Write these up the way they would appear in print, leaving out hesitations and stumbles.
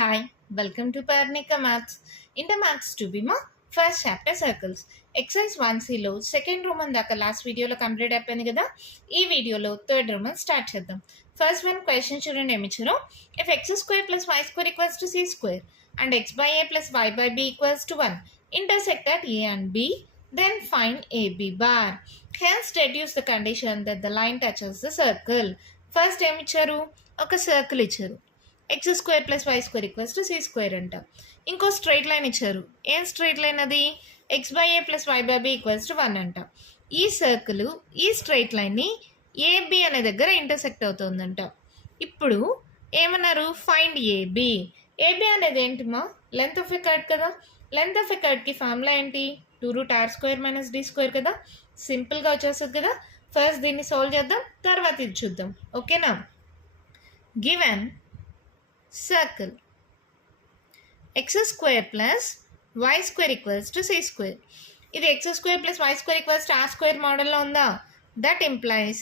Hi, welcome to Parnika Maths. In the Maths 2B ma first chapter circles. Exercise 1C లో second Roman దాకా last వీడియోలో complete అయిపోయింది కదా. ఈ వీడియోలో థర్డ్ రోమన్ స్టార్ట్ చేద్దాం. ఫస్ట్ వన్ క్వశ్చన్ చూడండి ఏమి ఇచ్చారో. If x square plus y square equals to c square and x by a plus y by b equals to 1 intersect at a and b, then find ab bar. Hence deduce the condition that the line touches the circle. First ఏమి ఇచ్చారు, ఒక circle ఇచ్చారు. X square plus y square equals to c square అంట. ఇంకో straight line ఇచ్చారు. ఏం straight line అది? X by a plus y by b equals to 1 అంట. ఈ సర్కిల్ ఈ స్ట్రైట్ లైన్ని ఏబి అనే దగ్గర ఇంటర్సెక్ట్ అవుతుందంట. ఇప్పుడు ఏమన్నారు? Find AB. ఏబి అనేది ఏంటిమా? లెంత్ ఆఫ్ ఎ కర్వ్ కదా. లెంత్ ఆఫ్ ఎ కర్వ్కి ఫార్ములా ఏంటి? 2√r² - d² కదా. సింపుల్గా వచ్చేస్తుంది కదా. ఫస్ట్ దీన్ని సాల్వ్ చేద్దాం, తర్వాత ఇది చూద్దాం. ఓకేనా? Given circle x square plus y square equals to c square. ఇది x square plus y square equals to r square మోడల్లో ఉందా? That implies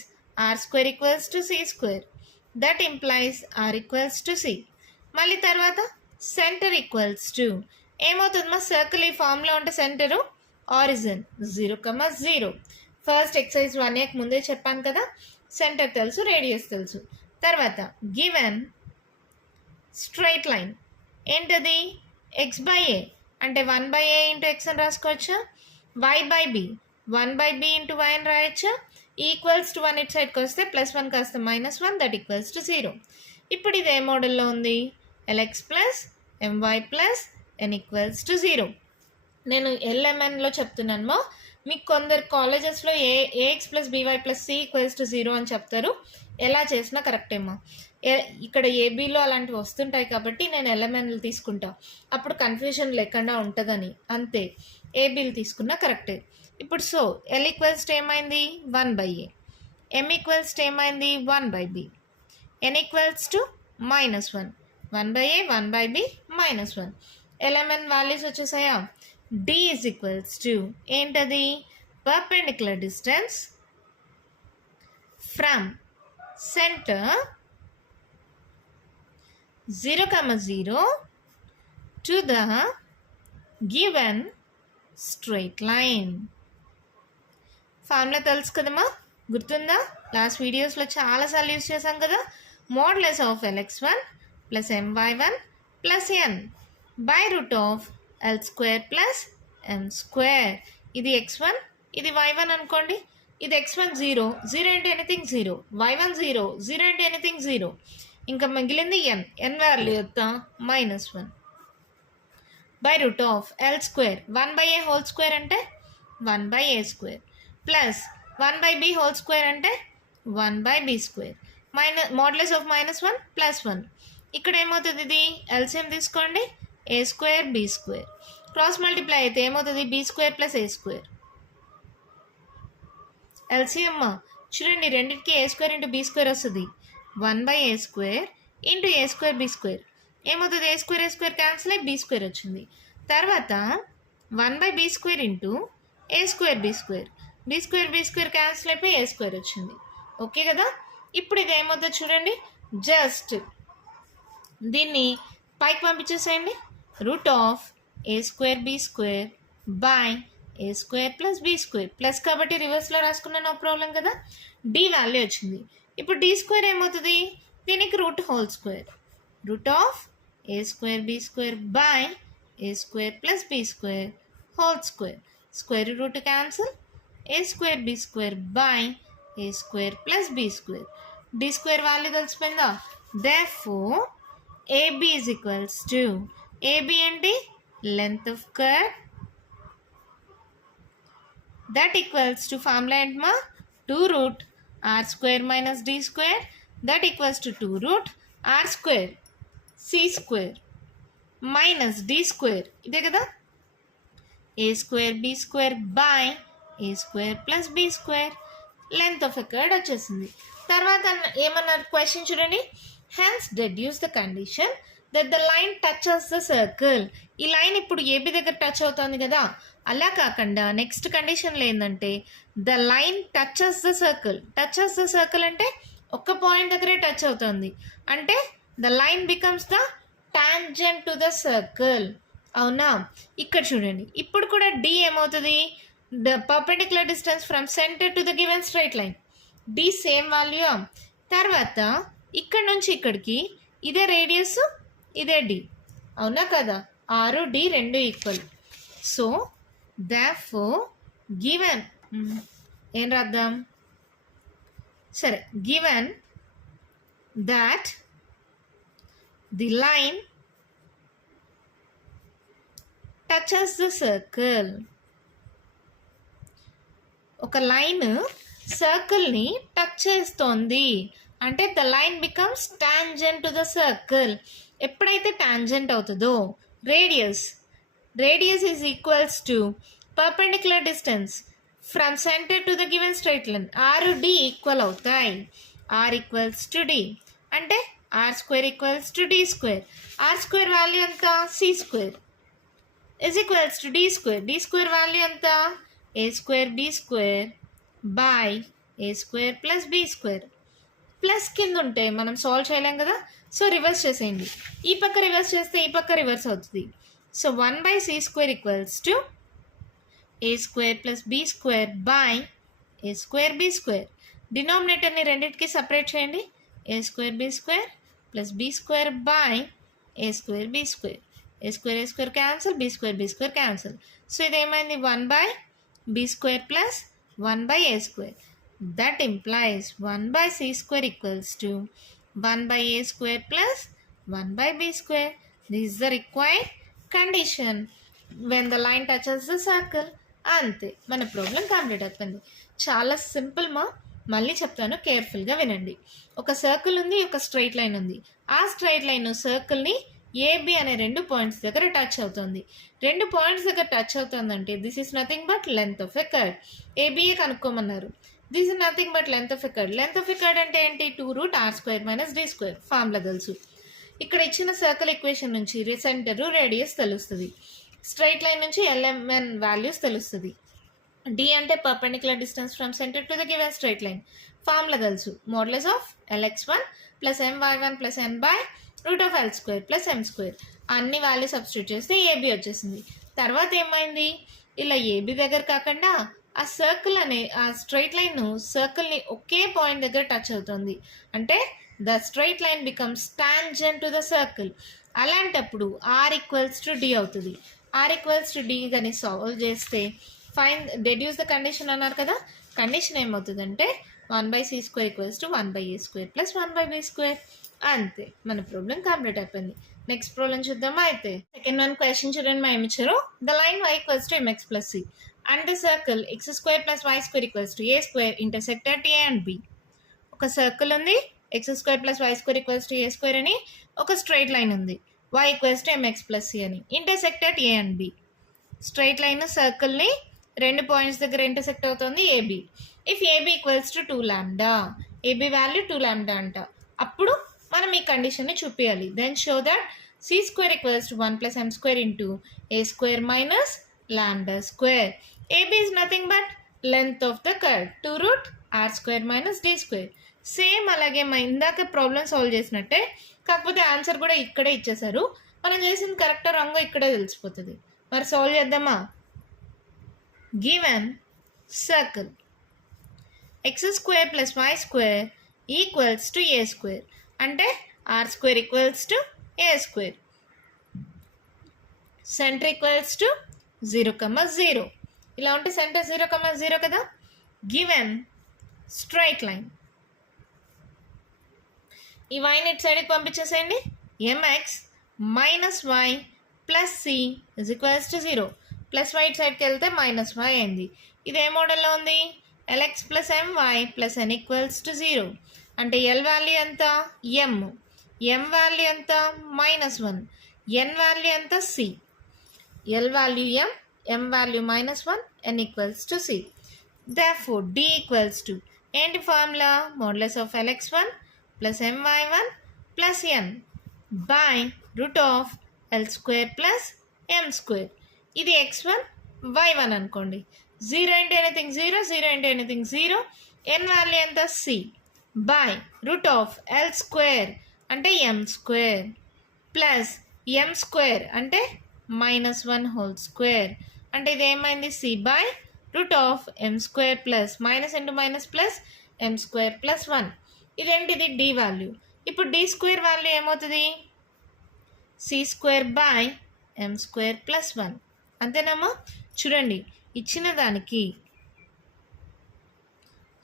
r square equals to c square. That implies r equals to c. మళ్ళీ తర్వాత centre equals to ఏమవుతుంది? మా circle ఈ ఫామ్లో ఉంటే సెంటరు ఆరిజిన్ 0,0. ఫస్ట్ ఎక్సర్సైజ్ 1 ముందే చెప్పాను కదా, సెంటర్ తెలుసు, రేడియస్ తెలుసు. తర్వాత గివెన్ స్ట్రైట్ లైన్ ఏంటది? ఎక్స్ బై ఏ అంటే 1/a ఇంటూ ఎక్స్ అని రాసుకోవచ్చా? Y by B 1/b into Y అని రాయొచ్చా? ఈక్వల్స్ టు 1 ఇట్ సైడ్కి వస్తే +1 కాస్త -1 దట్ ఈక్వల్స్ టు 0. ఇప్పుడు ఇది ఏ మోడల్లో ఉంది? lx plus my plus n equals to 0. నేను LMNలో చెప్తున్నాను. మీకు కొందరు కాలేజెస్లో ax plus by plus c equals to 0 అని చెప్తారు. ఎలా చేసినా కరెక్టేమో. ఇక్కడ ఏబీలో అలాంటివి వస్తుంటాయి కాబట్టి నేను ఎల్ఎంఎన్లు తీసుకుంటా, అప్పుడు కన్ఫ్యూజన్ లేకుండా ఉంటుందని. అంతే, ఏబీలు తీసుకున్నా కరెక్టే. ఇప్పుడు సో ఎల్ ఈక్వల్స్ టు ఏమైంది? 1/a. ఎం ఈక్వల్స్ టు ఏమైంది? 1/b. N equals to -1. 1/a 1/b -1. LMN values వచ్చేసాయా? డి ఈజ్ ఈక్వల్స్ టు ఏంటది? Perpendicular distance from centre 0,0 to the given straight line. Formula తెలుసు కదమ్మా, గుర్తుందా? లాస్ట్ వీడియోస్లో చాలాసార్లు use చేసాం కదా. Modulus of lx1 plus my1 plus n by root of l² plus m². ఇది x1, ఇది y1 అనుకోండి. ఇది x1 0, 0 అంటే ఎనీథింగ్ 0, y1 0, 0 అంటే ఎనీథింగ్ 0. ఇంకా మిగిలింది n వాల్యూ ఎంత? -1 by root of l² 1/a whole square అంటే 1/a² plus 1/b whole square అంటే 1/b². Modulus of -1 +1. ఇక్కడ ఏమవుతుంది? ఇది ఎల్సిఎం తీసుకోండి, a² b². క్రాస్ మల్టిప్లై అయితే ఏమవుతుంది? b² plus a². ఎల్సిఎం చూడండి, రెండింటికి a² ఇంటూ b² వస్తుంది. 1/a² into a² b². ఏమవుతుంది? a² క్యాన్సిల్ అయ్యి b² వచ్చింది. తర్వాత 1/b² into a² b² cancel అయిపోయి a² వచ్చింది. ఓకే కదా. ఇప్పుడు ఇది ఏమవుతుంది చూడండి, జస్ట్ దీన్ని పైకి పంపించేసేయండి. Root of a² b² by a² plus b² plus కాబట్టి రివర్స్లో రాసుకున్న నో ప్రాబ్లం కదా. డి వాల్యూ వచ్చింది. ఇప్పుడు d² ఏమవుతుంది? దీనికి root whole square. Root of a² b² by a² plus b² whole square. Square root cancel, a² b² by a² plus b². d² value తెలిసిపోయిందా? Therefore AB is equals to, AB ఏంటి? Length of curve. That equals to formula ఏంటమ్మా? 2√r² - d². That equals to 2√r² c² minus d². ఇదే కదా. a² b² by a² plus b². Length of a curve వచ్చేసింది. తర్వాత ఏమన్నారు question చూడండి. Hence deduce the condition that the line touches the circle. ఈ line ఇప్పుడు AB దగ్గర touch అవుతుంది కదా, అలా కాకుండా నెక్స్ట్ కండిషన్లో ఏంటంటే the line touches the circle. Touches the circle అంటే ఒక్క పాయింట్ దగ్గరే టచ్ అవుతుంది అంటే the line becomes the tangent to the circle. అవునా? ఇక్కడ చూడండి, ఇప్పుడు కూడా డి ఏమవుతుంది? The perpendicular distance from centre to the given straight line. D same value. తర్వాత ఇక్కడ నుంచి ఇక్కడికి ఇదే రేడియస్, ఇదే డి. అవునా కదా? ఆరు డి రెండు ఈక్వల్. సో therefore given ఏం రాద్దాం? సరే, given that the line touches the circle. ఒక లైన్ సర్కిల్ని టచ్ చేస్తోంది అంటే the line becomes tangent to the circle. ఎప్పుడైతే టాంజెంట్ అవుతుందో radius is equals to perpendicular distance from centre to the given straight line. R D equal అవుతాయి. R equals to D అంటే R square equals to D square. R square value ఎంత? C square is equals to D square. D square value ఎంత? A square B square by A square plus B square. Plus కింద ఉంటే మనం solve చేయలేం కదా, so reverse చేసేయండి. ఈ పక్క రివర్స్ చేస్తే ఈ పక్క రివర్స్ అవుతుంది. So 1/c square equals to A square plus B square by A square B square. డినామినేటర్ని రెండింటికి సపరేట్ చేయండి. A square B square plus B square by A square B square. A square cancel, B square cancel. So ఇదేమైంది? 1/b square plus 1/a square. That implies 1/c square equals to 1/a square plus 1/b square. This is the required condition when the line touches the circle. అంతే, మన problem complete అయిపోయింది. చాలా simple మా. మళ్ళీ చెప్తాను, కేర్ఫుల్గా వినండి. ఒక సర్కిల్ ఉంది, ఒక స్ట్రైట్ లైన్ ఉంది. ఆ స్ట్రైట్ లైన్ సర్కిల్ని ఏబి అనే 2 పాయింట్స్ దగ్గర టచ్ అవుతుంది. 2 పాయింట్స్ దగ్గర టచ్ అవుతుందంటే this is nothing but length of a curve. ఏబిఏ కనుక్కోమన్నారు. This is nothing but length of a curve. Length of a curve అంటే ఏంటి? 2√r² - d². ఫార్ములా తెలుసు. ఇక్కడ ఇచ్చిన సర్కిల్ ఈక్వేషన్ నుంచి సెంటర్ రేడియస్ తెలుస్తుంది. స్ట్రైట్ లైన్ నుంచి ఎల్ఎంఎన్ వాల్యూస్ తెలుస్తుంది. డి అంటే perpendicular distance from centre to the given straight line. Formula తెలుసు. Modulus of lx1 plus my1 plus n/√l² plus m². అన్ని వాల్యూ సబ్స్టిట్యూట్ చేస్తే ఏబి వచ్చేసింది. తర్వాత ఏమైంది? ఇలా ఏబి దగ్గర కాకుండా ఆ సర్కిల్ ఆ స్ట్రైట్ లైన్ సర్కిల్ని ఒకే పాయింట్ దగ్గర టచ్ అవుతుంది అంటే the straight line becomes tangent to the circle. అలాంటప్పుడు ఆర్ ఈక్వల్స్ టు డి అవుతుంది. ఆర్ ఈక్వల్స్ టు డి కానీ సాల్వ్ చేస్తే డెడ్యూస్ ద కండిషన్ అన్నారు కదా. కండిషన్ ఏమవుతుందంటే 1/c square equals to 1/a square plus 1/b square. అంతే, మన ప్రాబ్లం కంప్లీట్ అయిపోయింది. నెక్స్ట్ ప్రాబ్లం చూద్దామా? అయితే సెకండ్ వన్ క్వశ్చన్ చూడండి. మా ఏమి ఇచ్చారు? The line y equals to mx plus c and the circle x² plus y² equals to a² intersect at a and b. ఒక సర్కిల్ ఉంది, x² plus y² equals to a² అని. ఒక straight line ఉంది, y equals to mx plus c అని. Intersect at a and b. Straight line సర్కిల్ని 2 points దగ్గర intersect అవుతుంది AB. If AB equals to 2λ, AB value 2λ అంట. అప్పుడు మనం ఈ కండిషన్ని చూపించాలి. Then show that c² equals to 1 plus m² into a² minus λ². AB is nothing but length of the curve 2√r² - d². Same అలాగే మా ఇందాక ప్రాబ్లం సాల్వ్ చేసినట్టే, కాకపోతే ఆన్సర్ కూడా ఇక్కడే ఇచ్చేసారు. మనం చేసింది కరెక్టో రాంగో ఇక్కడే తెలిసిపోతుంది. మరి సాల్వ్ చేద్దామా? Given circle x² plus y² equals to a² అంటే r² equals to a². Centre equals to 0,0. ఇలా ఉంటే సెంటర్ 0,0 కదా. గివెన్ స్ట్రైట్ లైన్, ఈ వైని ఇటు సైడ్కి పంపించేసేయండి. mx minus y plus c is equals to 0. Plus y ఇటు సైడ్కి వెళ్తే మైనస్ y అయింది. ఇది ఏ మోడల్లో ఉంది? lx plus my plus n equals to 0. అంటే l వాల్యూ ఎంత? m వాల్యూ ఎంత? -1. n వాల్యూ ఎంత? c. l value m value -1, n equals to c. Therefore, d equals to ఏంటి formula? Modulus of lx1 plus my1 plus n by √l² plus m². ఇది x1 y1 అనుకోండి. 0 into anything 0, 0 into anything 0. n value ఎంత? c by √l² అంటే m² plus m square అంటే -1 whole square అంటే ఇది ఏమైంది c by root of m square plus minus into minus plus m square plus 1. ఇదేంటిది d value. ఇప్పుడు d square value ఏమవుతుంది c square by M square plus 1. అంతేనమ్మా. చూడండి ఇచ్చిన దానికి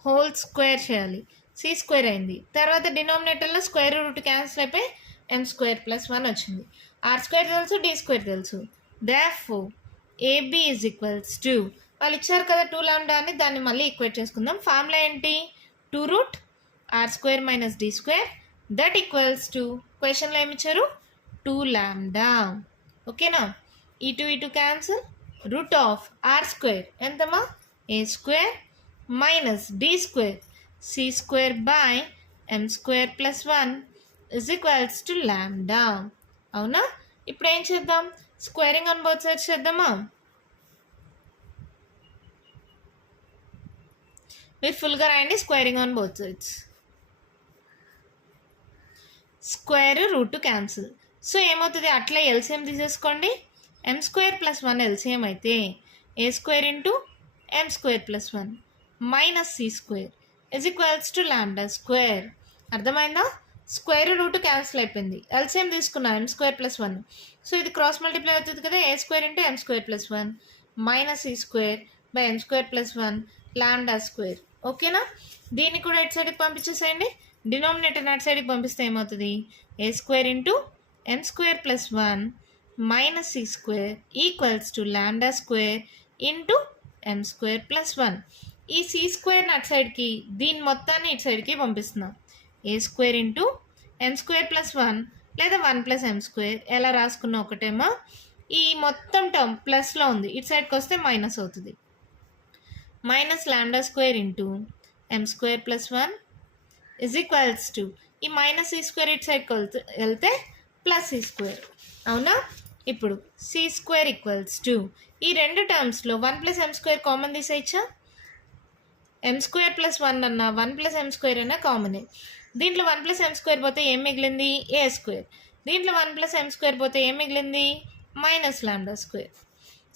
హోల్ స్క్వేర్ చేయాలి, సి స్క్వేర్ అయింది. తర్వాత డినామినేటర్లో స్క్వేర్ రూట్ క్యాన్సిల్ అయిపోయి ఎం స్క్వేర్ ప్లస్ 1 వచ్చింది. ఆర్ స్క్వేర్ తెలుసు, డి స్క్వేర్ తెలుసు. Therefore AB is equals to వాళ్ళు ఇచ్చారు కదా 2 లాంబ్డా అని, దాన్ని మళ్ళీ ఈక్వేట్ చేసుకుందాం. ఫార్ములా ఏంటి 2 root are square minus D square that equals to క్వశ్చన్లో ఏమి ఇచ్చారు 2 లాంబ్డా. ఓకేనా. ఇటు cancel root of R square ఎంతమా A square minus D square C square by M square plus 1 is equals to lambda. అవునా. ఇప్పుడు ఏం చేద్దాం స్క్వేరింగ్ ఆన్ బోత్ సైడ్స్ చేద్దామా. మీరు ఫుల్గా రాయండి squaring on both sides. Square root cancel. So ఏమవుతుంది అట్లా ఎల్సిఎం తీసేసుకోండి. ఎం స్క్వేర్ ప్లస్ 1 ఎల్సిఎం అయితే A square into M square plus 1 minus C square is equals to lambda square. అర్థమైందా. స్క్వేర్ రూట్ క్యాన్సిల్ అయిపోయింది, ఎల్సిఎం తీసుకున్నా ఎం స్క్వేర్ ప్లస్ 1. సో ఇది cross multiply అవుతుంది కదా A square into M square plus 1 minus C square by M square plus 1 lambda square. ఓకేనా. దీన్ని కూడా ఇటు సైడ్కి పంపించేసేయండి. డినామినేటర్ అటు సైడ్కి పంపిస్తే ఏమవుతుంది A square into M square plus 1 minus C square equals to lambda square into M square plus 1. ఈ సి స్క్వేర్ని అటు సైడ్కి దీని మొత్తాన్ని ఇటు సైడ్కి పంపిస్తున్నాం. ఏ square into M square plus 1 లేదా 1 ప్లస్ ఎం స్క్వేర్ ఎలా రాసుకున్నా ఒకటేమో. ఈ మొత్తం టర్మ్ ప్లస్లో ఉంది, ఇటు సైడ్కి వస్తే మైనస్ అవుతుంది. Minus lambda square into M square plus 1 is equals to ఈ మైనస్ సి స్క్వేర్ ఇటు సైడ్కి వెళ్తే ప్లస్ సి స్క్వేర్. అవునా. ఇప్పుడు సి స్క్వేర్ ఈక్వల్స్ టు ఈ రెండు టర్మ్స్లో 1 ప్లస్ ఎం స్క్వేర్ కామన్ తీసేయచ్చా. ఎం స్క్వేర్ ప్లస్ 1 అన్న 1 ప్లస్ ఎం స్క్వేర్ అయినా కామనే. దీంట్లో 1 ప్లస్ ఎం స్క్వేర్ పోతే ఏం మిగిలింది ఏ స్క్వేర్. దీంట్లో 1 ప్లస్ ఎం స్క్వేర్ పోతే ఏం మిగిలింది minus lambda square.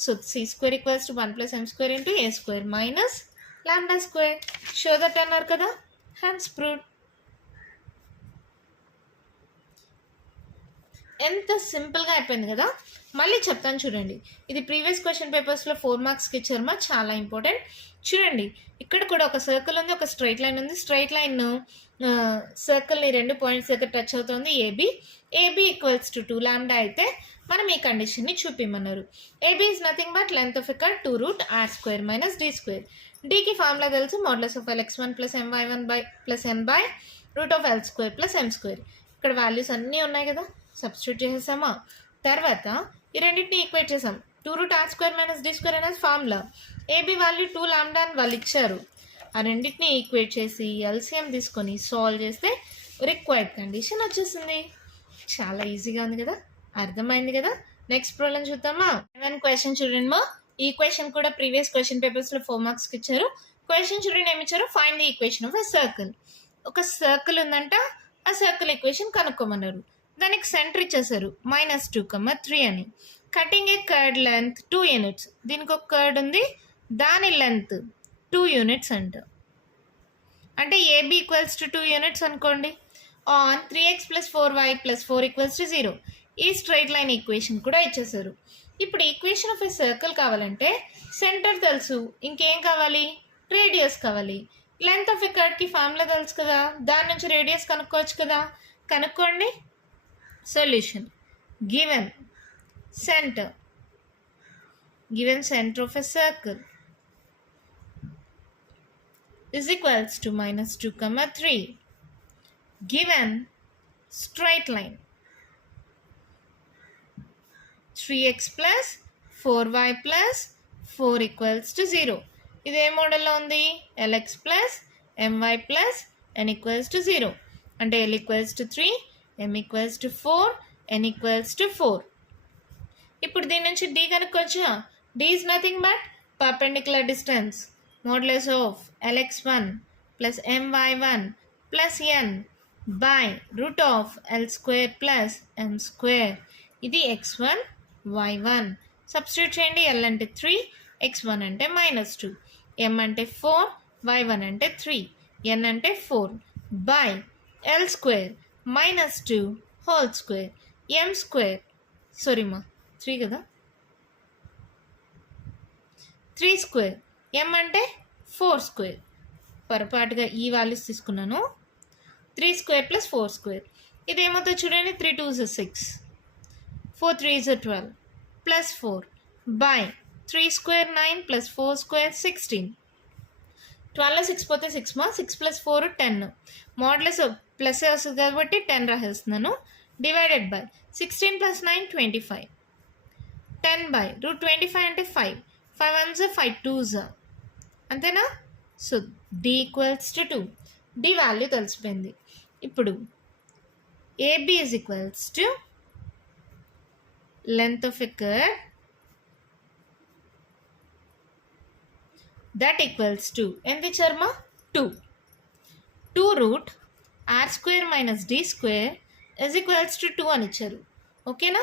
So c square equals to 1 plus m square into a square minus lambda square. Show that అన్నారు కదా, హ్యాన్స్ ప్రూవ్డ్. ఎంత సింపుల్గా అయిపోయింది కదా. మళ్ళీ చెప్తాను చూడండి. ఇది ప్రీవియస్ క్వశ్చన్ పేపర్స్లో 4 మార్క్స్కి ఇచ్చారమ్మా, చాలా ఇంపార్టెంట్. చూడండి ఇక్కడ కూడా ఒక సర్కిల్ ఉంది, ఒక స్ట్రైట్ లైన్ ఉంది. స్ట్రైట్ లైన్ సర్కిల్ని 2 పాయింట్స్ దగ్గర టచ్ అవుతుంది ఏబి ఈక్వల్స్ టు 2 లాంబ్డా అయితే మనం ఈ కండిషన్ని చూపిమన్నారు. AB is nothing but length of a curve 2 root are square minus D square. డికి ఫార్ములా తెలుసు modulus of LX1 plus MY1 by plus N by root of L square plus M square. ఇక్కడ values అన్నీ ఉన్నాయి కదా, substitute చేసేసామా. తర్వాత ఈ రెండింటిని equate చేసాం. 2 root are square minus D square అనేది ఫార్ములా. ఏబి వాల్యూ 2 లాంబ్డా అని వాళ్ళు ఇచ్చారు. ఆ రెండింటిని ఈక్వేట్ చేసి ఎల్సిఎం తీసుకొని సాల్వ్ చేస్తే రిక్వైర్డ్ కండిషన్ వచ్చేసింది. చాలా ఈజీగా ఉంది కదా, అర్థమైంది కదా. నెక్స్ట్ ప్రాబ్లం చూద్దామా. 7 క్వశ్చన్ చూడండి మా. ఈ క్వశ్చన్ కూడా ప్రీవియస్ క్వశ్చన్ పేపర్స్లో 4 మార్క్స్కి ఇచ్చారు. క్వశ్చన్ చూడండి ఏమి ఇచ్చారు. Find the equation of a circle. ఒక సర్కిల్ ఉందంట, ఆ సర్కిల్ ఈక్వేషన్ కనుక్కోమన్నారు. దానికి సెంటర్ ఇచ్చేసారు -2,3 అని. కటింగ్ ఏ కర్డ్ లెంత్ 2 యూనిట్స్. దీనికి ఒక కర్డ్ ఉంది, దాని లెంత్ 2 యూనిట్స్ అంట. అంటే ఏబి ఈక్వల్స్ టు 2 యూనిట్స్ అనుకోండి. On 3x plus 4y plus 4 equals to 0. ఈ స్ట్రైట్ లైన్ ఈక్వేషన్ కూడా ఇచ్చేసారు. ఇప్పుడు ఈక్వేషన్ ఆఫ్ ఎ సర్కిల్ కావాలంటే సెంటర్ తెలుసు, ఇంకేం కావాలి రేడియస్ కావాలి. లెంత్ ఆఫ్ ఎ కర్డ్కి ఫార్ములా తెలుసు కదా, దాని నుంచి రేడియస్ కనుక్కోవచ్చు కదా. కనుక్కోండి. Solution given centre of a circle is equals to -2,3. Given straight line 3x plus 4y plus 4 equals to 0. ఇది ఏ మోడల్లో ఉంది lx plus my plus n equals to 0. అంటే l equals to 3, m equals to 4, n equals to 4. ఇప్పుడు దీని నుంచి d కనుక్కోవచ్చా. d is nothing but perpendicular distance modulus of lx1 plus my1 plus n by root of l square plus m square ఇది x1 y1 substitute చేయండి. l అంటే 3, x1 అంటే -2, m అంటే 4, y1 అంటే 3, n అంటే 4 by l square -2 whole square m square sorry మా 3 కదా 3 square m అంటే 4 స్క్వేర్ పొరపాటుగా ఈ వాల్యూస్ తీసుకున్నాను. 3 స్క్వేర్ ప్లస్ 4 స్క్వేర్ ఇది ఏమవుతుంది చూడండి. 3 2 6, 4 3 12 plus 4 by 3 square 9 plus 4 square 16. 12లో 6 పోతే 6 మా 6 ప్లస్ 4 10 మోడ్లెస్ ప్లస్ వస్తుంది కాబట్టి 10 రాసేస్తున్నాను. డివైడెడ్ బై 16 ప్లస్ 9 25, 10 బై రూట్ 25 అంటే 5, 5 1s 5 2s అంతేనా. సో d ఈక్వల్స్ టు 2. d వాల్యూ తెలిసిపోయింది. ఇప్పుడు AB is equals to length of a curve that equals to ఎంత ఇచ్చారమ్మా 2 root r square minus d square is equals to 2 అని ఇచ్చారు. ఓకేనా.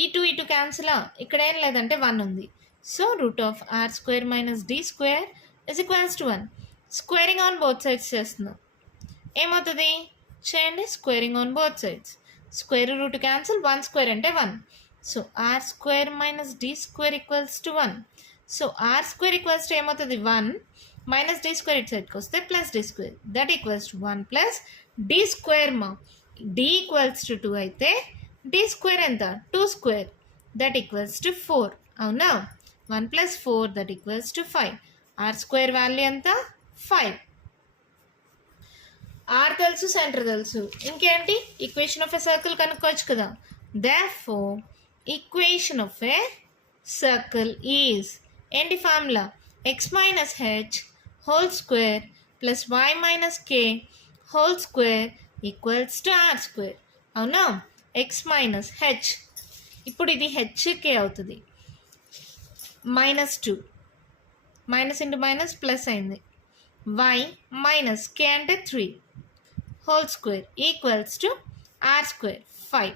ఈ 2 క్యాన్సిల్. ఇక్కడ ఏం లేదంటే 1 ఉంది. So root of r square minus d square is equals to 1. Squaring on both sides చేస్తున్నాం. ఏమవుతుంది చేయండి. Squaring on both sides. Square root cancel. 1 square అంటే 1. So r square minus d square equals to 1. So r square equals to ఏమవుతుంది 1 minus d square ఇటు సైడ్కి వస్తే plus d square that equals to 1 plus d square మా d ఈక్వల్స్ to 2 అయితే d square ఎంత 2 square that equals to 4 అవునా. 1 plus 4 that equals to 5. r square value ఎంత 5. r తెలుసు, సెంటర్ తెలుసు, ఇంకేంటి ఈక్వేషన్ ఆఫ్ ఎ సర్కిల్ కనుక్కోవచ్చు కదా. Therefore equation of a circle is ఏంటి formula x minus h whole square plus y minus k whole square equals to r square అవునా. x minus h ఇప్పుడు ఇది హెచ్కే అవుతుంది. -2 మైనస్ ఇంటూ మైనస్ ప్లస్ అయింది. y minus k అంటే 3 whole square equals to r square 5.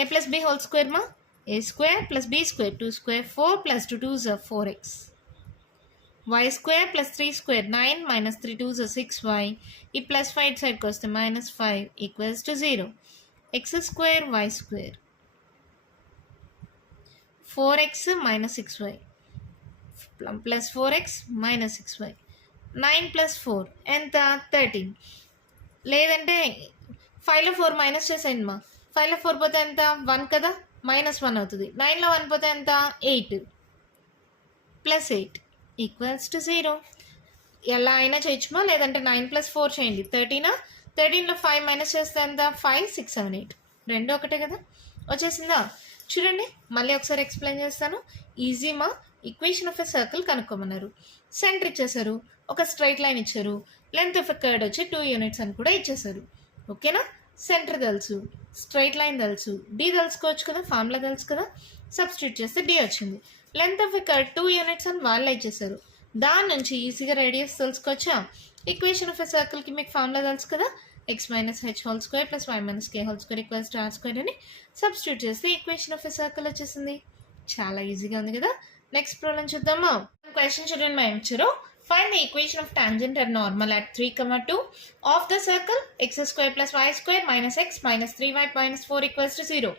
a plus b whole square మా a square plus b square 2 square 4 plus 2 2s 4x. y square plus 3 square 9 minus 3 2s 6y. ఈ plus 5 సైడ్కి వస్తే -5 equals to 0. x square y square 4x minus 6y plus 4x minus 6y. 9 plus 4 ఎంత 13. లేదంటే 5లో 4 minus చేసేయండి మా. 5లో 4 పోతే ఎంత 1 కదా -1 అవుతుంది. 9లో 1 పోతే ఎంత 8 ప్లస్ 8 ఈక్వల్స్ టు 0. ఎలా అయినా చేయొచ్చుమా. లేదంటే 9 ప్లస్ 4 చేయండి 13. 13లో 5 మైనస్ చేస్తే ఎంత 5 6 7 8 రెండు ఒకటే కదా. వచ్చేసిందా చూడండి. మళ్ళీ ఒకసారి ఎక్స్ప్లెయిన్ చేస్తాను. ఈజీ మా. ఈక్వేషన్ ఆఫ్ ఎ సర్కిల్ కనుక్కోమన్నారు. సెంటర్ ఇచ్చేసారు, ఒక స్ట్రైట్ లైన్ ఇచ్చారు, లెంత్ ఆఫ్ ఎ కర్వ్ వచ్చి 2 యూనిట్స్ అని కూడా ఇచ్చేసారు. ఓకేనా. సెంటర్ తెలుసు, స్ట్రైట్ లైన్ తెలుసు, డి తెలుసుకోవచ్చు కదా, ఫార్ములా తెలుసు కదా. సబ్స్టిట్యూట్ చేస్తే డి వచ్చింది. Length of a curve 2 units అని వాళ్ళే ఇచ్చేసారు. దాని నుంచి ఈజీగా రేడియస్ తెలుసుకోవచ్చా. ఈక్వేషన్ ఆఫ్ ఎ సర్కిల్కి మీకు ఫార్ములా తెలుసు కదా. x minus h whole square plus y minus k whole square equals to r square అని సబ్స్టిట్యూట్ చేస్తే ఈక్వేషన్ ఆఫ్ ఎ సర్కిల్ వచ్చేసింది. చాలా ఈజీగా ఉంది కదా. నెక్స్ట్ ప్రాబ్లం చూద్దామా. క్వశ్చన్ చూడండి మా ఇచ్చారు. Find the equation of tangent and normal at 3, 2 of the circle x square plus y square minus x minus 3y minus 4 equals to 0.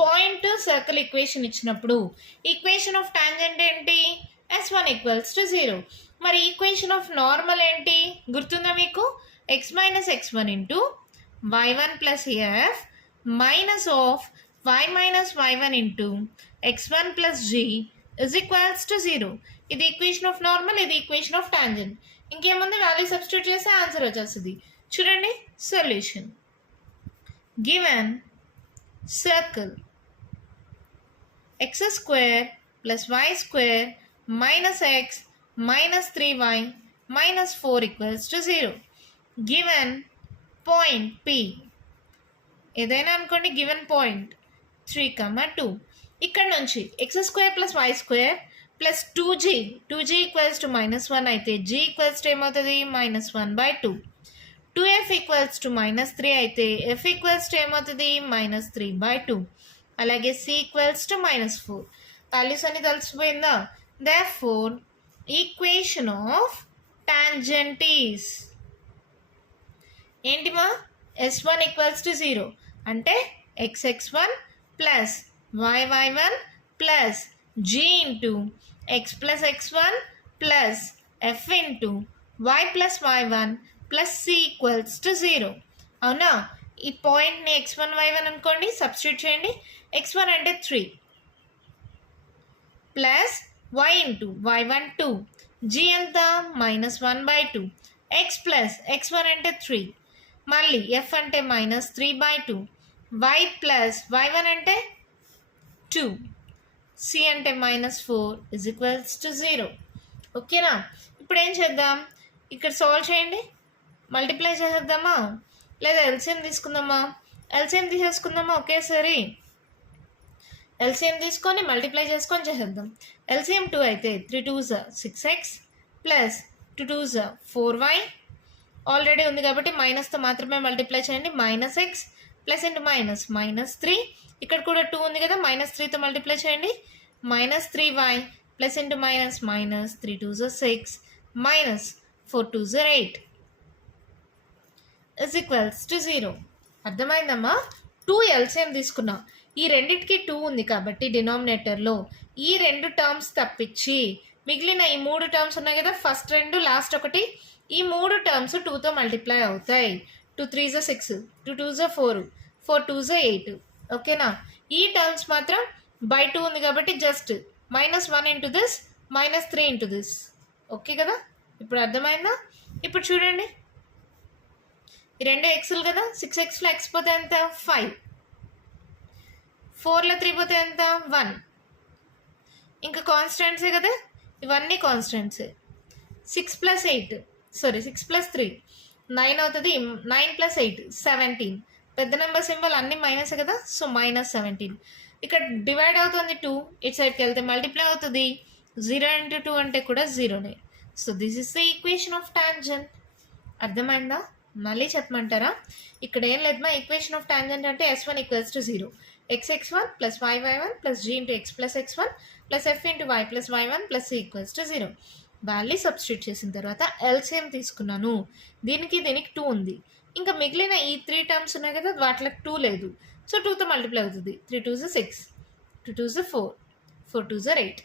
Point circle equation ఇచ్చినప్పుడు ఈక్వేషన్ ఆఫ్ టాంజెంట్ ఏంటి s1 equals to 0. మరి equation of normal ఏంటి గుర్తుందా మీకు. x minus x1 into y1 plus F minus of y minus y1 into x1 plus g is equals to 0. ఇది equation of normal, ఇది equation of tangent. ఇంకేముంది value substitute చేస్తే answer వచ్చేస్తుంది. చూడండి solution. Given circle x square plus y square minus x minus 3y minus 4 equals to 0. Given point P ఏదైనా అనుకోండి. Given point 3, 2 ఇక్కడ నుంచి x square plus y square plus 2g equals to -1 అయితే g equals to ఏమవుతుంది -1/2. 2f equals to -3 అయితే f equals to ఏమవుతుంది -3/2. అలాగే c equals to -4. Values అన్ని తెలిసిపోయిందా? Therefore equation of tangent is ఏంటి మా? s1 ఈక్వల్స్ టు 0 అంటే xx1 plus yy1 plus g into x plus x1 plus f into y plus y1 plus c equals to 0. అవునా? ఈ పాయింట్ని x1 y1 అనుకోండి, substitute చేయండి. x1 అంటే 3 plus y into y1 2, g ఎంత -1/2, x plus x1 అంటే 3, మళ్ళీ f అంటే -3/2, y ప్లస్ y1 అంటే 2, c అంటే -4 ఇజ్ ఈక్వల్స్ టు 0. ఓకేనా? ఇప్పుడు ఏం చేద్దాం? ఇక్కడ సాల్వ్ చేయండి, మల్టిప్లై చేసేద్దామా లేదా ఎల్సిఎం తీసుకుందామా? ఎల్సిఎం తీసేసుకుందామా ఒకేసారి? ఎల్సిఎం తీసుకొని మల్టిప్లై చేసుకొని చేసేద్దాం. ఎల్సిఎం 2 అయితే 3 2s 6x plus 2 2s 4y already ఉంది కాబట్టి మైనస్తో మాత్రమే మల్టిప్లై చేయండి. -x ప్లస్ ఇంటూ -3, ఇక్కడ కూడా 2 ఉంది కదా, -3తో మల్టిప్లై చేయండి. -3y plus into -3 2s 6 -4 2s 8 is equals to 0. అర్థమైందమ్మా? 2 ఎల్సిఎం తీసుకున్నా. ఈ రెండిటికి 2 ఉంది కాబట్టి డినామినేటర్లో ఈ 2 టర్మ్స్ తప్పించి మిగిలిన ఈ 3 టర్మ్స్ ఉన్నాయి కదా, ఫస్ట్ 2 లాస్ట్ 1, ఈ 3 టర్మ్స్ 2తో మల్టిప్లై అవుతాయి. 2 3s 6, 2 2s 4, 4 2s 8. ఓకేనా? ఈ టర్మ్స్ మాత్రం బై 2 ఉంది కాబట్టి just -1 into this, -3 into this. Okay కదా? ఇప్పుడు అర్థమైందా? ఇప్పుడు చూడండి, ఈ 2 ఎక్స్లు కదా, 6xలో x పోతే ఎంత? 5, 4లో 3 పోతే ఎంత? 1. ఇంకా కాన్స్టెంట్సే కదా, ఇవన్నీ కాన్స్టెంట్సే. 6 + 8 సారీ 6 + 3 9 అవుతుంది. 9 + 8 17. పెద్ద నెంబర్ సింబల్ అన్ని మైనస్ కదా, సో -17. ఇక్కడ డివైడ్ అవుతుంది 2, ఇటు సైడ్కి వెళ్తే మల్టిప్లై అవుతుంది. 0 × 2 అంటే కూడా 0నే. So this is the equation of tangent. అర్థమైందా? మళ్ళీ చెప్పమంటారా? ఇక్కడ ఏం లేదు మా, ఈక్వేషన్ ఆఫ్ టాంజెంట్ అంటే s1 equals to 0, xx1 plus yy1 plus g into x plus x1 plus f into y plus y1 plus c equals to 0. Value substitute చేసిన తర్వాత ఎల్సిఎం తీసుకున్నాను. దీనికి 2 ఉంది. ఇంకా మిగిలిన ఈ 3 టర్మ్స్ ఉన్నాయి కదా, వాటికి 2 లేదు. సో 2తో మల్టిప్లై అవుతుంది. 3 2s 6, 2 2s 4, 4 2s 8.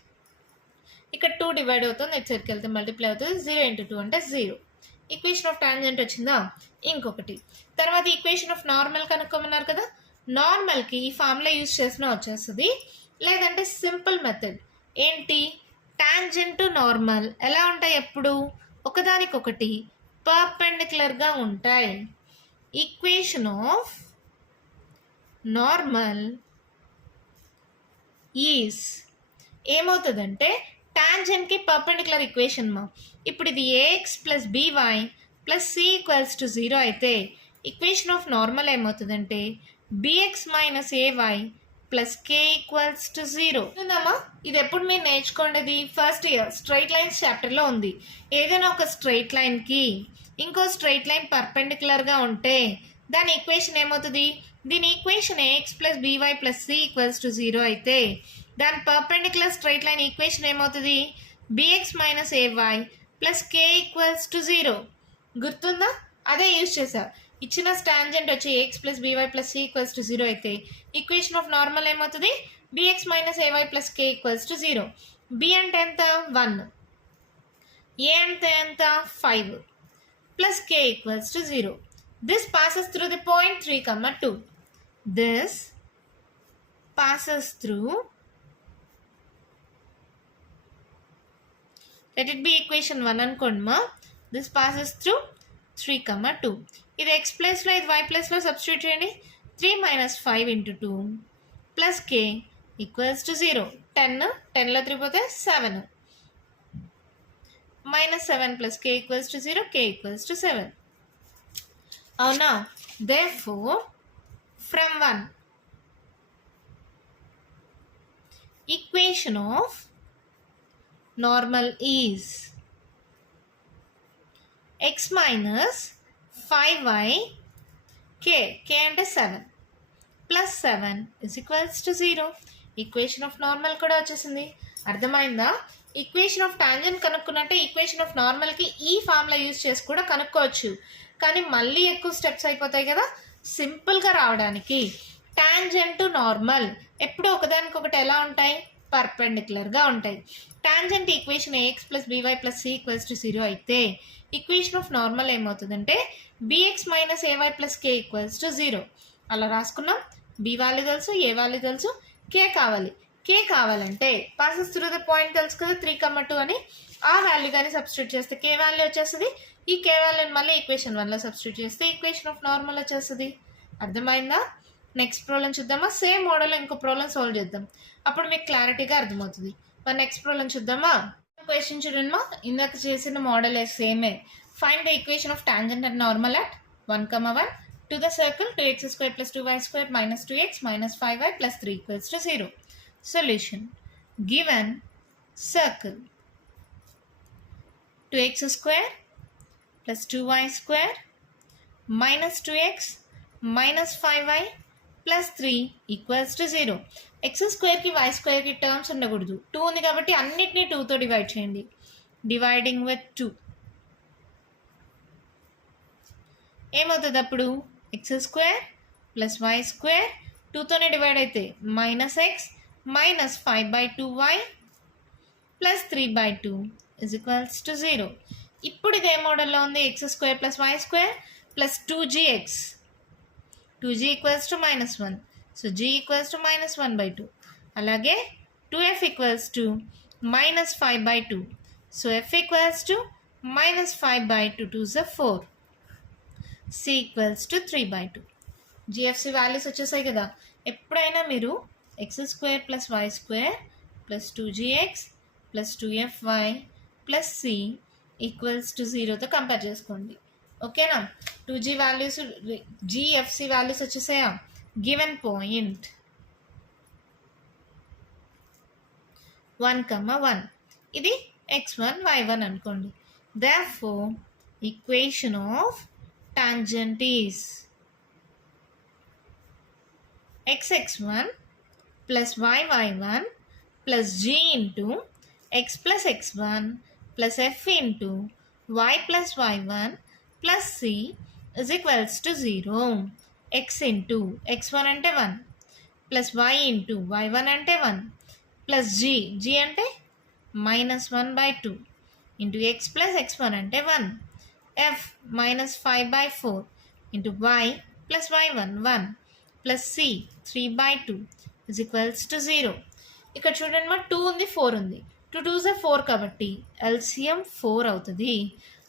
ఇక్కడ 2 డివైడ్ అవుతుంది, ఇటు సైడ్కి వెళ్తే మల్టిప్లై అవుతుంది. 0 × 2 అంటే 0. ఈక్వేషన్ ఆఫ్ టాంజెంట్ వచ్చిందా? ఇంకొకటి తర్వాత ఈక్వేషన్ ఆఫ్ నార్మల్ కనుక్కోమన్నారు కదా, నార్మల్కి ఈ ఫార్ములా యూజ్ చేసినా వచ్చేస్తుంది, లేదంటే సింపుల్ మెథడ్ ఏంటి, టాంజెంట్ టు నార్మల్ ఎలా ఉంటాయి? ఎప్పుడు ఒకదానికొకటి పర్పెండిక్యులర్గా ఉంటాయి. ఈక్వేషన్ ఆఫ్ నార్మల్ ఈజ్ ఏమవుతుందంటే టాంజెంట్కి పర్పెండిక్యులర్ ఈక్వేషన్ మా. ఇప్పుడు ఇది ax plus by plus c equals to 0 అయితే ఈక్వేషన్ ఆఫ్ నార్మల్ ఏమవుతుందంటే bx minus ay plus k equals to 0. ఉందమ్మా, ఇది ఎప్పుడు మీరు నేర్చుకోండి? ఫస్ట్ ఇయర్ స్ట్రైట్ లైన్స్ చాప్టర్లో ఉంది. ఏదైనా ఒక స్ట్రైట్ లైన్కి ఇంకో స్ట్రైట్ లైన్ పర్పెండిక్యులర్గా ఉంటే దాని ఈక్వేషన్ ఏమవుతుంది? దీని equation ax plus by plus c equals to 0 అయితే దాని పర్పెండిక్యులర్ స్ట్రైట్ లైన్ ఈక్వేషన్ ఏమవుతుంది? bx minus ay plus k equals to 0. గుర్తుందా? అదే యూజ్ చేసా. ఇచ్చిన టాంజెంట్ వచ్చి ax plus by plus c equals to 0 అయితే ఈక్వేషన్ ఆఫ్ నార్మల్ ఏమవుతుంది? bx minus ay plus k equals to 0. b అంటే ఎంత? 1, a అంటే ఎంత? 5 plus k equals to 0. This passes through the point 3, 2. This passes through, let it be equation 1 అనుకోండి మా. This passes through 3, 2. ఇది x ప్లస్లో ఇది y ప్లస్లో సబ్స్టిట్యూట్ చేయండి. 3 minus 5 into 2 plus k equals to 0. 10లో 3 పోతే 7, minus 7 plus k equals to 0, k equals to 7. అవునా? Therefore, from 1, equation of normal is x minus 5y k అంటే 7 plus 7 is equals to 0. Equation of normal కూడా వచ్చేసింది. అర్థమైందా? Equation of tangent కనుక్కున్నట్టే equation of నార్మల్కి ఈ formula use చేసి కూడా కనుక్కోవచ్చు. కానీ మళ్ళీ ఎక్కువ స్టెప్స్ అయిపోతాయి కదా. సింపుల్గా రావడానికి టాంజెంట్ టు నార్మల్ ఎప్పుడు ఒకదానికొకటి ఎలా ఉంటాయి? పర్పెండిక్యులర్గా ఉంటాయి. Tangent equation a x plus b y plus c equals to 0 అయితే ఈక్వేషన్ ఆఫ్ నార్మల్ ఏమవుతుందంటే b x minus a y plus k equals to 0. అలా రాసుకున్నాం. బి వాల్యూ తెలుసు, ఏ వాల్యూ తెలుసు, కే కావాలి. కే కావాలంటే పాసెస్ త్రూ ద పాయింట్ తెలుసు కదా 3,2 అని. ఆ వాల్యూ కానీ సబ్స్టిట్యూట్ చేస్తే కే వాల్యూ వచ్చేస్తుంది. ఈ కే వాల్యూని మళ్ళీ ఈక్వేషన్ 1లో సబ్స్టిట్యూట్ చేస్తే ఈక్వేషన్ ఆఫ్ నార్మల్ వచ్చేస్తుంది. అర్థమైందా? నెక్స్ట్ ప్రాబ్లం చూద్దామా? సేమ్ మోడల్ ఇంకో ప్రాబ్లం సాల్వ్ చేద్దాం. అప్పుడు మీకు క్లారిటీగా అర్థమవుతుంది. మరి నెక్స్ట్ ప్రాబ్లం చూద్దామా? క్వశ్చన్ చూడమ్మా. ఇందాక చేసిన మోడల్ సేమే. Find the equation of tangent and normal at 1,1 to the circle 2x square plus 2y square minus 2x minus 5y plus 3 equals to 0. Solution. Given circle 2x square plus 2y square minus 2x minus 5y plus 3 equals to 0. x square की y square की terms ఉండకూడదు. 2 ఉంది కాబట్టి అన్నిటినీ 2తో divide చేయండి. Dividing with 2 ఏమవుతుంది అప్పుడు? x square plus y square 2తోనే డివైడ్ అయితే minus x minus 5/2y plus 3/2 is equals to 0. ఇప్పుడు ఇదే మోడల్లో ఉంది. X square plus y square plus 2gx. 2g equals to -1. So g equals to -1/2. అలాగే 2f equals to -5/2. So f equals to -5/2 2 is 4. c equals to 3/2. జిఎఫ్సి values వచ్చేసాయి కదా. ఎప్పుడైనా మీరు x square plus y square plus 2gx plus 2fy plus c equals to 0తో compare చేసుకోండి. ఓకేనా? 2g values జిఎఫ్సి వాల్యూస్ వచ్చేసాయా? గివెన్ పాయింట్ 1,1 ఇది x1 y1 అనుకోండి. therefore equation of tangent is xx1 plus yy1 plus g into x plus x1 plus f into y plus y1 plus c is equals to 0. x into x1 అంటే 1 plus y into y1 అంటే 1 plus g అంటే -1/2 into x plus x1 అంటే 1 f -5/4 into y plus y1 1 plus c 3/2 is equals to 0. ఇక్కడ చూడండి మా 2 ఉంది 4 ఉంది. 2 2s 4 కాబట్టి ఎల్సిఎం 4 అవుతుంది.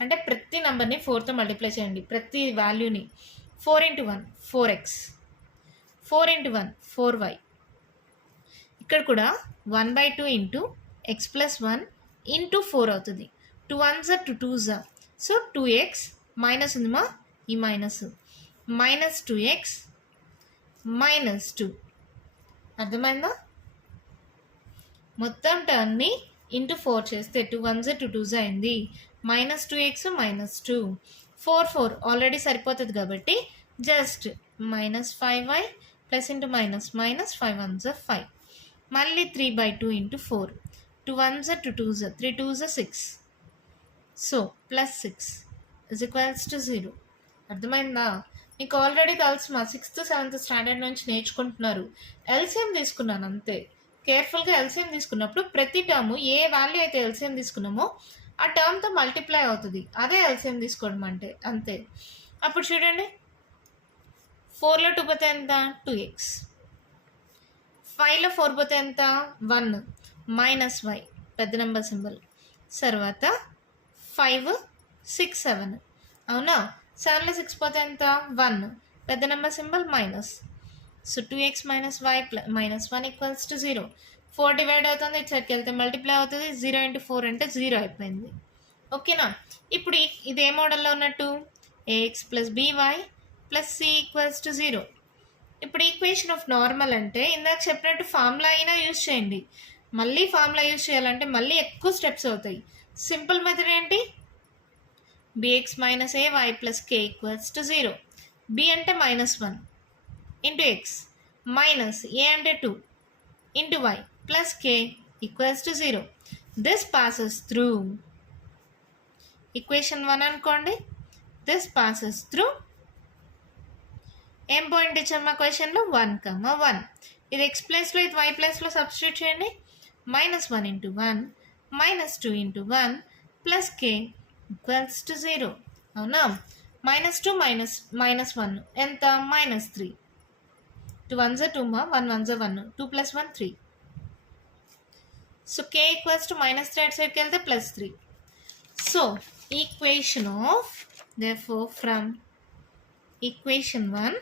అంటే ప్రతి నెంబర్ని 4తో మల్టిప్లై చేయండి. ప్రతి వాల్యూని 4 into 1 4x 4 into 1 4y. ఇక్కడ కూడా 1/2 ఇంటూ ఎక్స్ ప్లస్ 1 ఇంటూ 4 అవుతుంది. 2 1s 2 2s. So 2x minus ఉంది మా ఈ మైనస్ -2x -2. అర్థమైందా? మొత్తం టర్న్ని ఇంటూ 4 చేస్తే 2 1s 2 2s అయింది. -2x -2 4 4 ఆల్రెడీ సరిపోతుంది కాబట్టి just -5y plus into minus -5 1s 5 మళ్ళీ 3/2 into 4 2 1s 2 2s 3 2s 6. So +6 is equals to 0. అర్థమైందా? మీకు ఆల్రెడీ తెలుసు మా 6th 7th స్టాండర్డ్ నుంచి నేర్చుకుంటున్నారు. ఎల్సిఎం తీసుకున్నాను అంతే. కేర్ఫుల్గా ఎల్సిఎం తీసుకున్నప్పుడు ప్రతి టర్ము ఏ వాల్యూ అయితే ఎల్సిఎం తీసుకున్నామో ఆ టర్మ్తో మల్టిప్లై అవుతుంది. అదే ఎల్సిఎం తీసుకోవడం అంటే అంతే. అప్పుడు చూడండి 4లో 2 పోతే ఎంత 2x 5లో 4 పోతే ఎంత 1 -y పెద్ద నెంబర్ సింబల్. తర్వాత 5 6 7 అవునా. 7లో 6 పోతే ఎంత 1 పెద్ద number symbol minus. So 2x -y -1 equals to 0. 4 divide అవుతుంది, ఇటు సైడ్కి వెళ్తే మల్టిప్లై అవుతుంది. 0 into 4 అంటే 0 అయిపోయింది. ఓకేనా? ఇప్పుడు ఇది ఏ మోడల్లో ఉన్నట్టు ax plus by plus c equals to 0. ఇప్పుడు ఈక్వేషన్ ఆఫ్ నార్మల్ అంటే ఇందాక చెప్పినట్టు ఫార్ములా అయినా యూజ్ చేయండి. మళ్ళీ ఫార్ములా యూజ్ చేయాలంటే మళ్ళీ ఎక్కువ స్టెప్స్ అవుతాయి. సింపుల్ మెథడ్ ఏంటి? bx minus ay plus k equals to 0. b అంటే -1 ఇంటూ x minus a అంటే 2 into y plus k equals to 0. This passes through equation 1 అనుకోండి. This passes through ఏం పాయింట్ ఇచ్చామా క్వశ్చన్లో 1, ఇది x ప్లేస్లో ఇది y ప్లేస్లో సబ్స్టిట్యూట్ చేయండి. -1 into 1 -2 into 1 plus k equals to 0. అవునా? -2 -1 ఎంత? -3. 2 1s are 2 1 1s are 1 2 plus 1 3. So k equals to -3 at side వెళ్తే +3. So equation of, therefore from equation 1,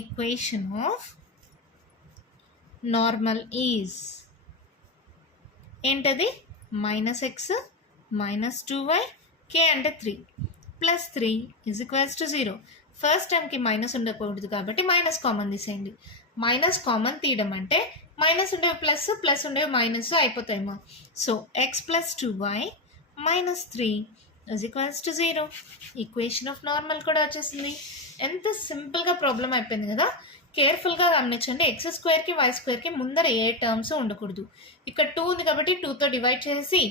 equation of normal is ఏంటది? -x -2y k అంటే 3 +3 is equals to 0. First టైంకి minus ఉండకూడదు కాబట్టి minus common తీసేయండి. Minus common తీయడం అంటే minus ఉండేవి ప్లస్, ప్లస్ ఉండేవి మైనస్ అయిపోతాయేమో. So x + 2y -3 is equals to 0. Equation of normal కూడా వచ్చేసింది. ఎంత సింపుల్గా ప్రాబ్లం అయిపోయింది కదా. కేర్ఫుల్గా గమనించండి. x² y² ముందర ఏ టర్మ్స్ ఉండకూడదు. ఇక్కడ 2 ఉంది కాబట్టి 2తో డివైడ్ చేసి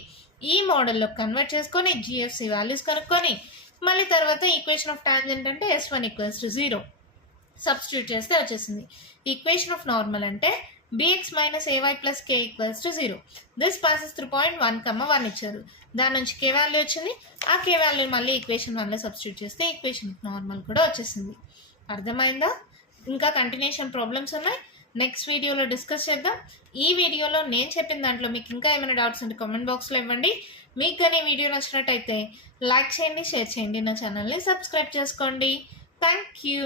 ఈ మోడల్లో కన్వర్ట్ చేసుకొని GFC వాల్యూస్ కనుక్కొని మళ్ళీ తర్వాత ఈక్వేషన్ ఆఫ్ టాంజెంట్ అంటే S1 = 0 సబ్స్టిట్యూట్ చేస్తే వచ్చేసింది. ఈక్వేషన్ ఆఫ్ నార్మల్ అంటే bx - ay + k = 0. This passes through point 1, 1 ఇచ్చారు. దాని నుంచి k వాల్యూ వచ్చింది. ఆ k వాల్యూ మళ్ళీ ఈక్వేషన్ 1లో సబ్స్టిట్యూట్ చేస్తే ఈక్వేషన్ ఆఫ్ నార్మల్ కూడా వచ్చేసింది. అర్థమైందా? ఇంకా కంటిన్యూషన్ ప్రాబ్లమ్స్ ఉన్నాయి. నెక్స్ట్ వీడియోలో డిస్కస్ చేద్దాం. ఈ వీడియోలో నేను చెప్పిన దాంట్లో మీకు ఇంకా ఏమైనా డౌట్స్ ఉంటే కామెంట్ బాక్స్లో ఇవ్వండి. మీకు కానీ వీడియో నచ్చినట్టయితే లైక్ చేయండి, షేర్ చేయండి, నా ఛానల్ని సబ్స్క్రైబ్ చేసుకోండి. Thank you.